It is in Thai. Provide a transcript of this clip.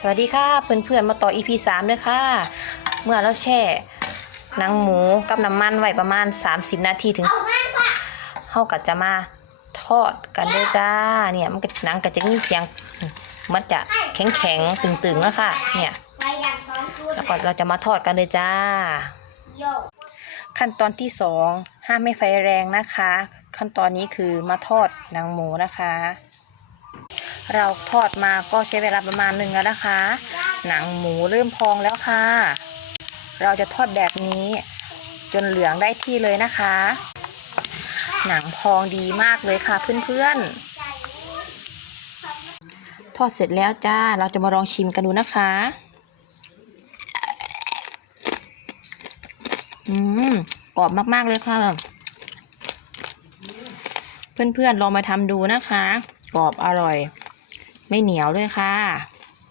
สวัสดีค่ะเพื่อนๆมาต่อ EP 3เลยค่ะ เมื่อเราแช่หนังหมูกับน้ำมันไว้ประมาณ 30 นาทีถึงเฮาก็จะมาทอดกันด้วยจ้าเนี่ยมันก็หนังก็จะมีเสียงมันจะแข็งๆตึงๆแล้วค่ะเนี่ยแล้วก็เราจะมาทอดกันเลยจ้า ขั้นตอนที่สองห้ามไม่ไฟแรงนะคะ ขั้นตอนนี้คือมาทอดหนังหมูนะคะ เราทอดมาก็ใช้เวลาประมาณหนึ่งแล้วนะคะ หนังหมูเริ่มพองแล้วค่ะ เราจะทอดแบบนี้ จนเหลืองได้ที่เลยนะคะ หนังพองดีมากเลยค่ะเพื่อนๆ ทอดเสร็จแล้วจ้า เราจะมาลองชิมกันดูนะคะ อืม กรอบมากๆเลยค่ะ เพื่อนๆ ลองมาทำดูนะคะ กรอบอร่อย ไม่เหนียวด้วยค่ะ